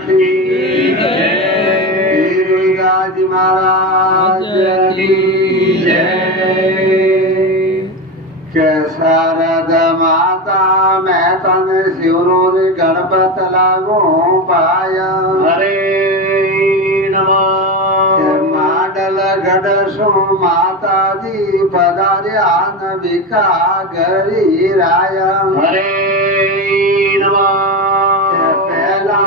की जय। गुरुदास महाराज की जय। के शारद माता मैं तन शिवरोज गणपत लागू पाया। हरे नमः। माडल गडसो माता जी पधार्यान भिखा गरी राया। हरे नमः। पहला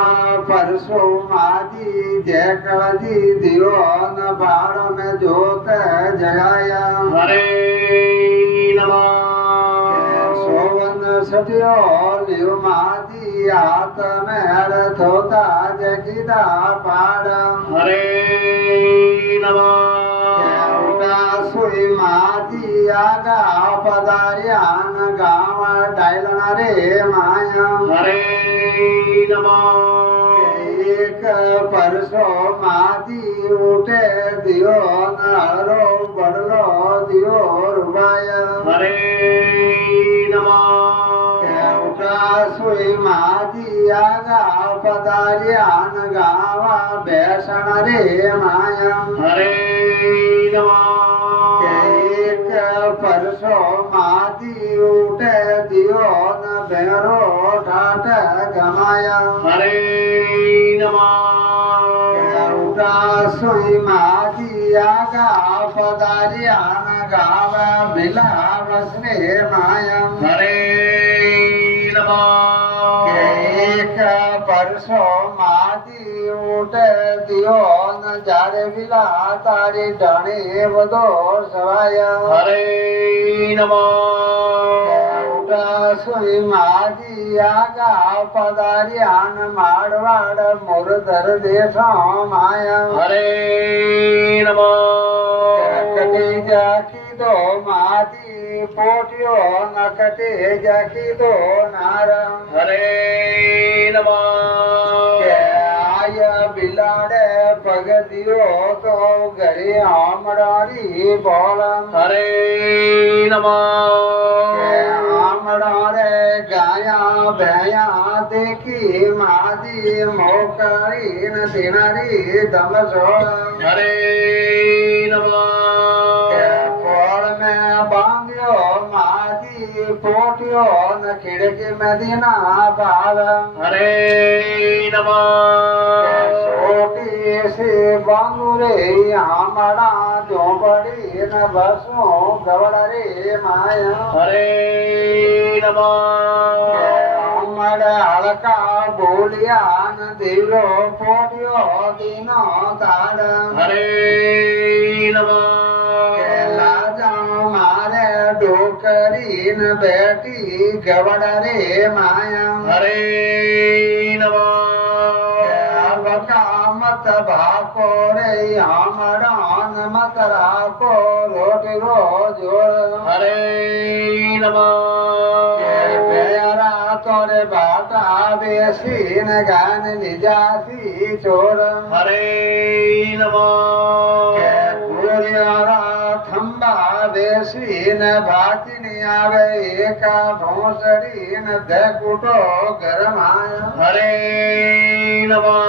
परसो माजी जयकल जी दियो न बाड़ में जोत जगाया। हरे नमः। सोवन सटियो लियो माजी हाथ में हर थोता जगीदा पाड़। हरे नमः। सुई माजी आगा पधार्यान गाँव डायलना रे माया। हरे नमः। एक परसो माजी उठे दियो नारो बड़लो दियो रुबाया। हरे नमः। उठा सुई माजी आगा पधार्यान गावा बेसन रे माया। हरे नमः। एक परसो माजी उठे दियो न बेरो ठाट गमाया। हरे नमः। उठा सुई माजी आगा पधार्यान गाव बिला बसने माया। हरे नमः। एक परसो माजी उठे दियो न जारे बिला तारी ढाणे बदो सवाया। हरे नमः। उठा सुई माजी आगा पधार्यान मारवाड़ मुरदर देशो माया। हरे नमः। कटे जाकी दो माजी पोटियो न कटे जाकी दो नारम। हरे नमः। आय बिलाड़े पग दियो तो घरे आमड़ारी बोलम। हरे नमः। आमड़ा रे गाया भैया देखी माजी मोकरी न दिनारी दम सोलम। हरे नमः। पोल में बांधियो माजी पोटियो न खिड़की में दीना बालम। हरे नमः। छोटी सी बांगुरे आमड़ा झोपड़ी न बसो गवड़ रे माया। हरे नमः। अमर हड़का बोलिया न दिलो पोटियो दीनो ताड़। हरे नमः। लाजा मारे डोकरी न बैठी गवड़ रे माया। हरे नमः। मत भाको रे हमारा न मत राको रोटी रोज। हरे नमः। प्यारा तोरे बाटा बेसी न गान निजासी चोर। हरे नमः। पूरियारा थम्बा बेसी न भाती न आवे एका भोसड़ी न देखुटो गरमाया। हरे नमः।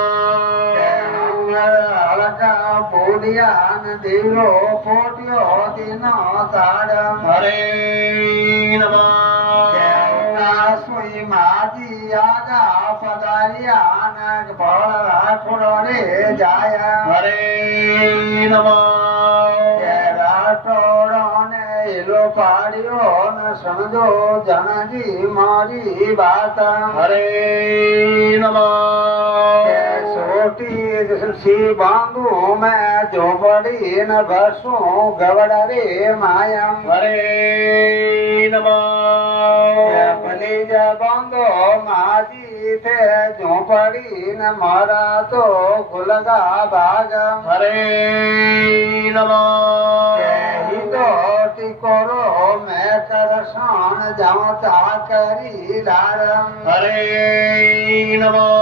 हड़का बोलिया न दिलो पोटियो दिनो ताड़म। हरे नमः। सुई माजी आगा पधारिया न बड़ा ठोड़े जाया। हरे नमः। राठोड़ो ने लो पाड़ियो न समझो जनजी मारी बात। हरे नमः। छोटी सी बांधू मैं झोपड़ी न बसू गवड़ रे माया। हरे नमः। भली बांधो माजी थे झोपड़ी न मारा तो गुलगा भाग। हरे नमः। तो टिकोरो मैं करसान जाऊं ता करी लारम। हरे नमः।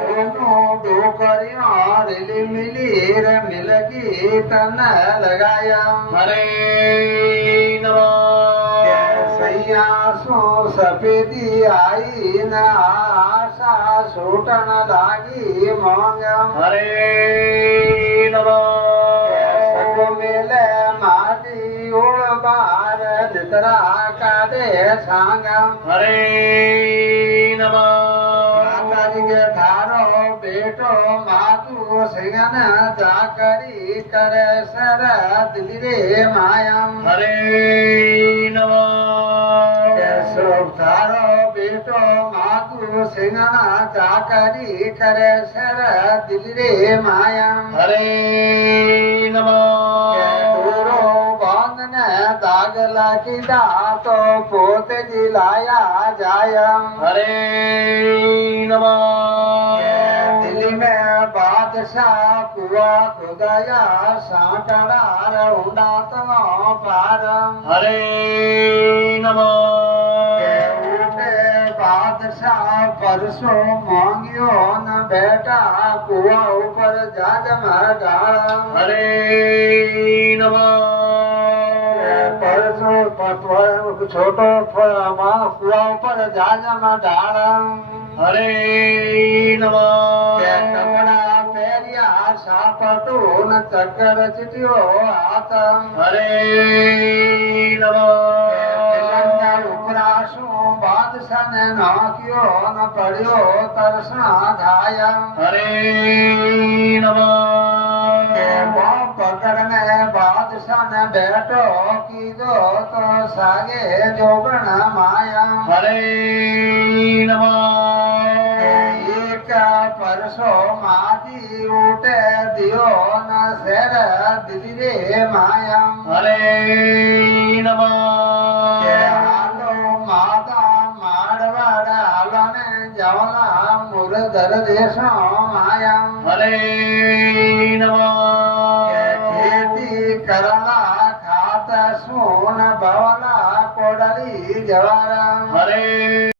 दोनों डोकरिया रिली मिली रे मिलगी तन लगाया। हरे नमः। सैया सो सफेदी आई न आशा સૂટણ લાગી મોંગમ હરે નમઃ સગો મેલે માટી ઓળ બાર દીકરા કાઢે સાંગમ હરે નમઃ માતાજી કે થારો બેટો માતું સિંગન ચાકરી કરે સર દિલી રે માયમ હરે નમઃ તારો બેટો માતું સિંગના ચાકરી કરે સર દિલી રે માયમ હરે નમઃ દોરો બાંધને દાગ લાગીદા તો પોતે જ લાયા જાયમ હરે નમઃ દિલ્હી में बादशाह कुआ खुदाया सांकड़ा ऊंडा तो पारम હરે નમઃ बादशाह परसो मांगियो न बेटा कुआ ऊपर जाजम डालम હરે નમઃ परसो छोटो कुआ ऊपर जाजम डालम હરે નમઃ કપડા પહેર્યા સાપટું ચક્કર ચીટ્યો હાથમ હરે નમઃ ઉપરાશું બાદશાહને નાખ્યો ન પડ્યો તરસણા ઘાયમ હરે નમઃ પકડને બાદશાહને બેઠો કીધો તો સાગે જોગણ માયમ હરે નમઃ એક પરસો માથી ઉઠે દિયો ન શેર દિલી રે માયમ હરે નમઃ હાલો માતા માડવાડ હાલો ને જવલા મુરદર દેશો માયમ હરે નમઃ ખેતી કરલા ખાત સોન ભવલા કોડલી જવારમ હરે